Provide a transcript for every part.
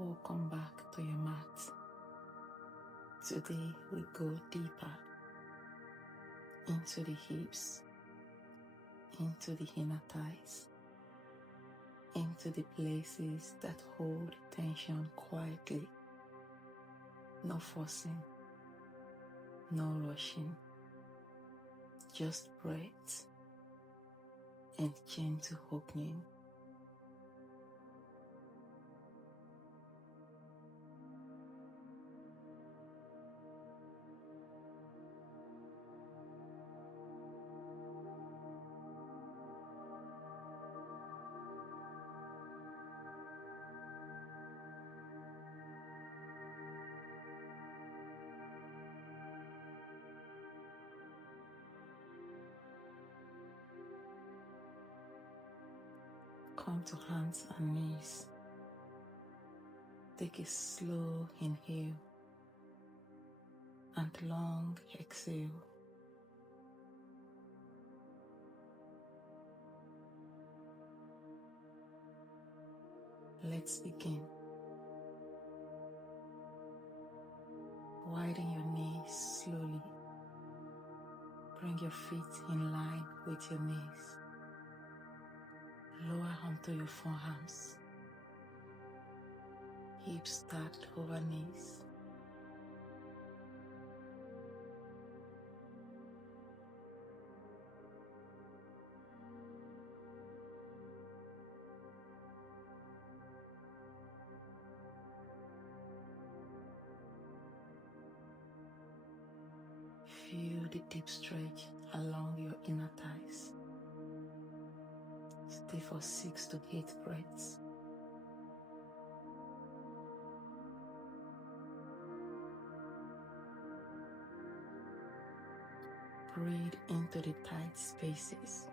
Welcome back to your mat. Today we go deeper into the hips, into the inner thighs, into the places that hold tension quietly. No forcing, no rushing, just breath and gentle opening. Come to hands and knees. Take a slow inhale and long exhale. Let's begin. Widen your knees slowly. Bring your feet in line with your knees. Lower onto your forearms. Hips stacked over knees. Feel the deep stretch along your inner thighs. Stay for 6 to 8 breaths. Breathe into the tight spaces.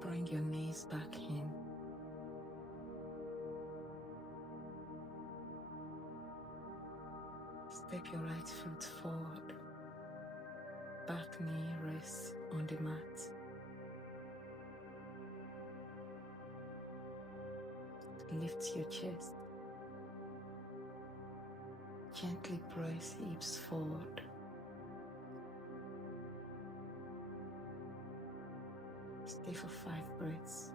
Bring your knees back in. Step your right foot forward. Back knee rests on the mat. Lift your chest. Gently press hips forward. Stay for 5 breaths.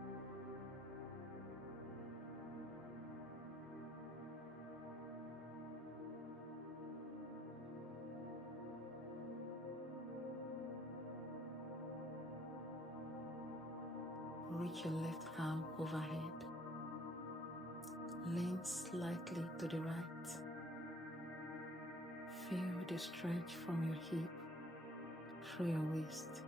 Reach your left arm overhead. Lean slightly to the right. Feel the stretch from your hip through your waist.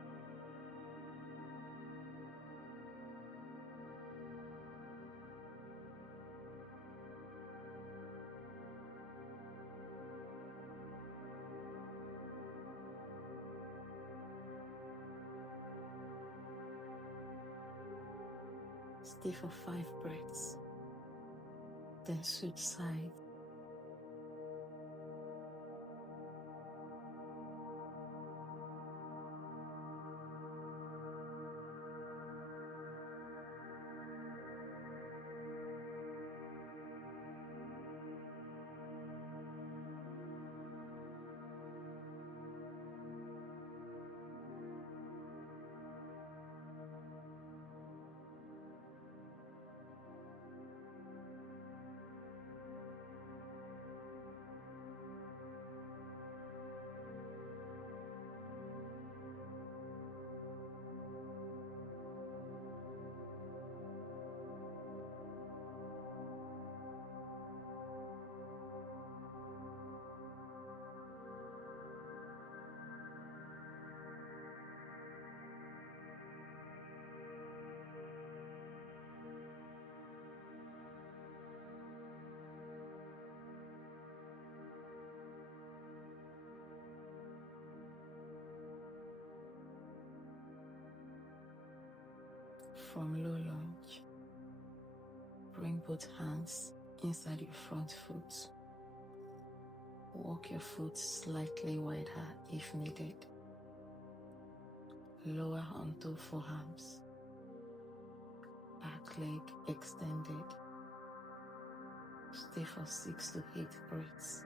Stay for 5 breaths. Then switch sides. from low lunge. Bring both hands inside your front foot. Walk your foot slightly wider if needed. Lower onto forearms. Back leg extended. Stay for 6 to 8 breaths.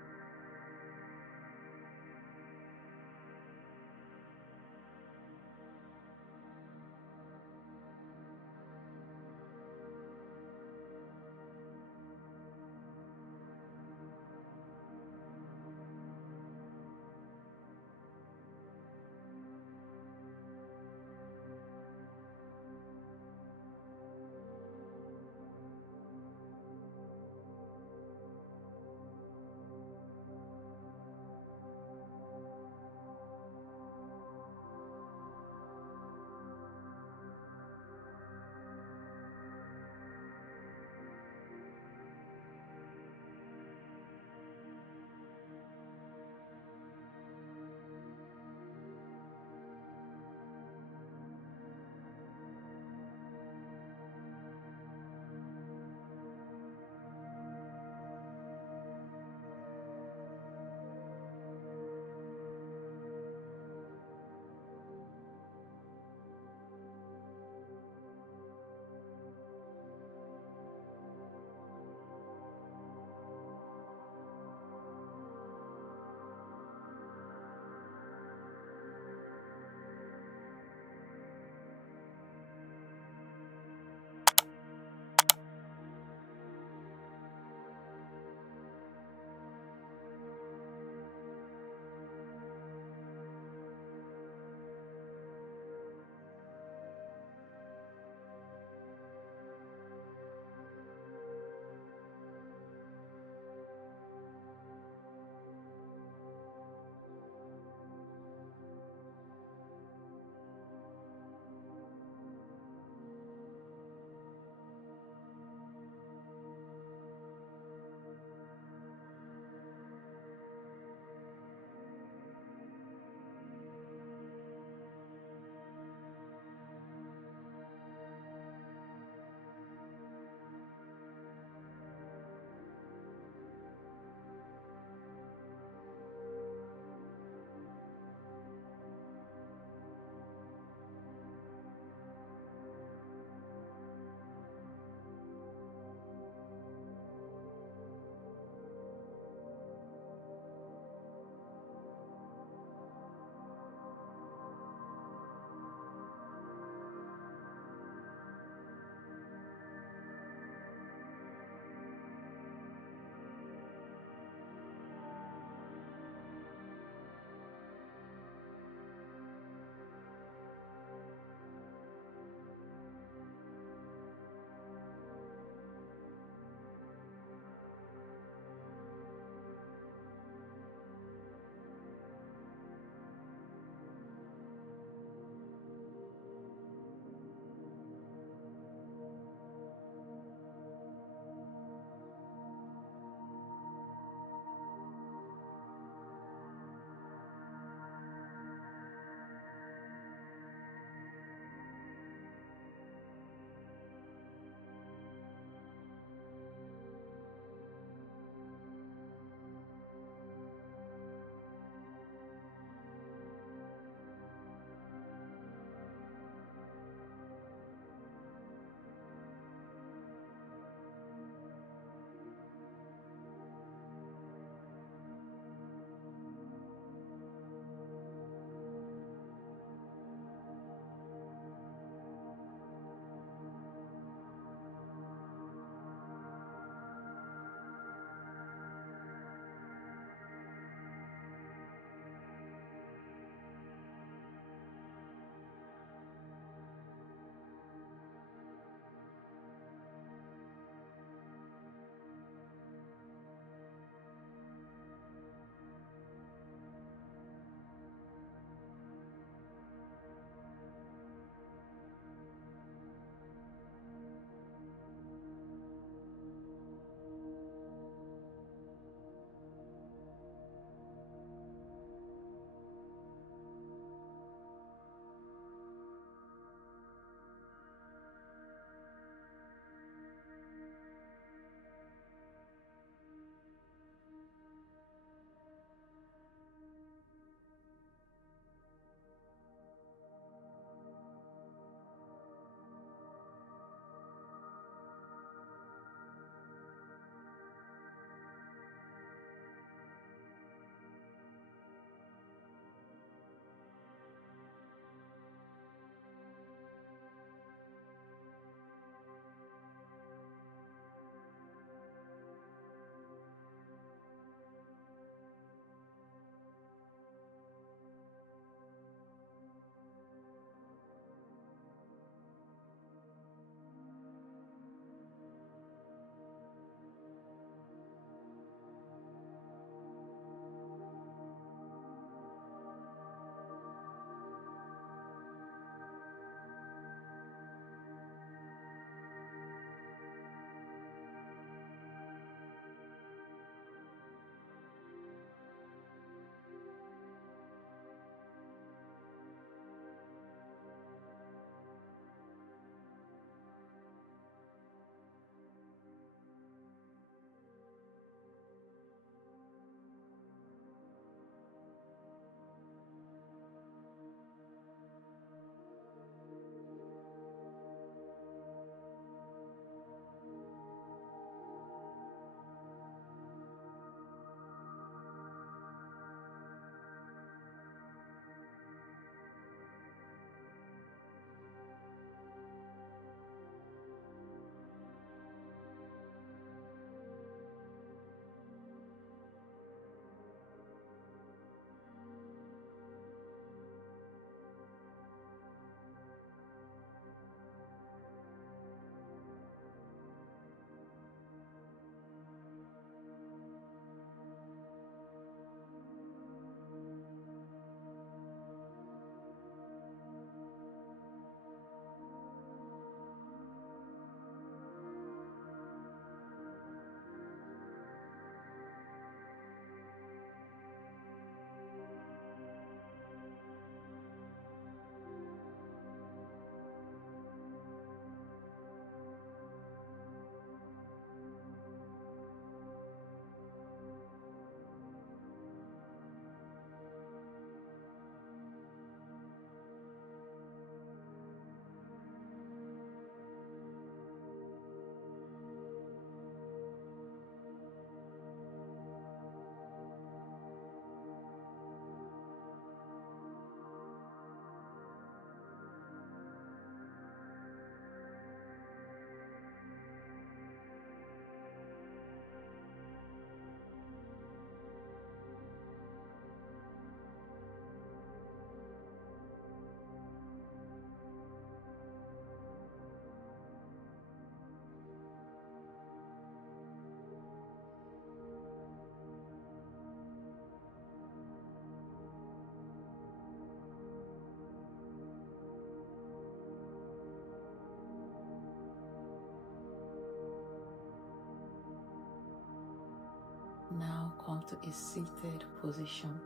Now come to a seated position.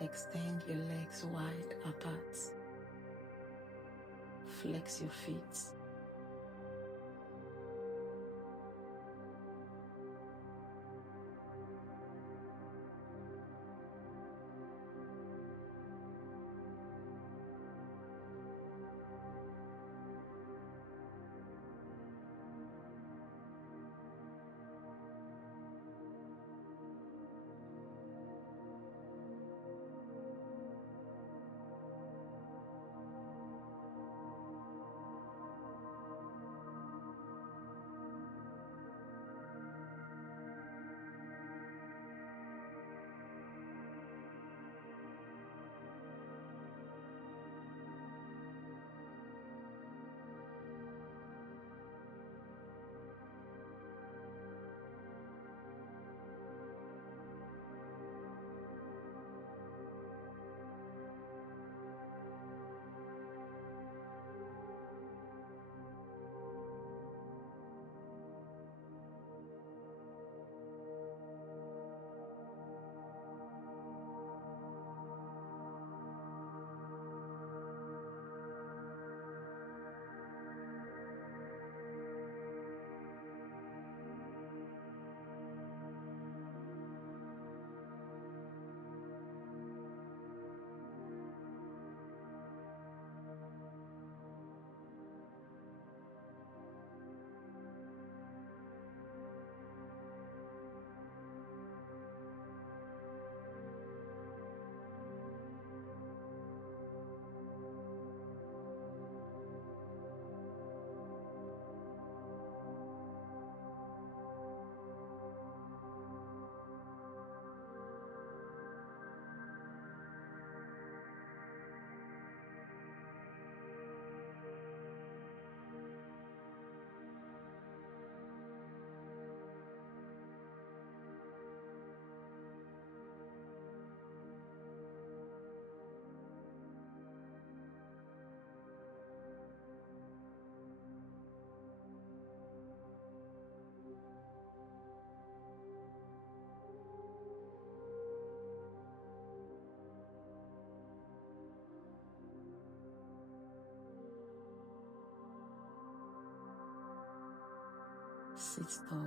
Extend your legs wide apart. Flex your feet. Sit tall.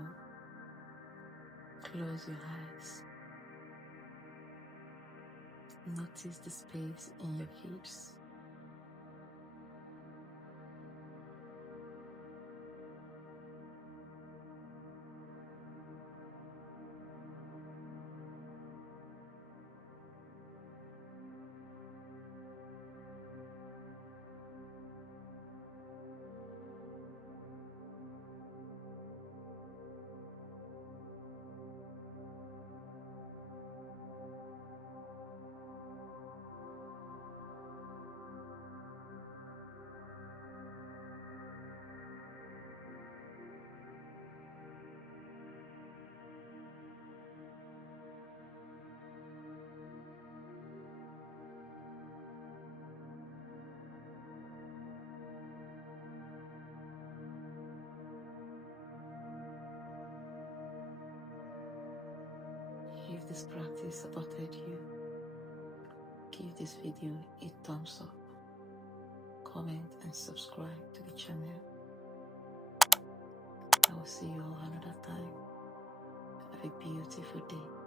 Close your eyes. Notice the space in your hips. If this practice supported you, give this video a thumbs up, comment and subscribe to the channel. I will see you all another time. Have a beautiful day.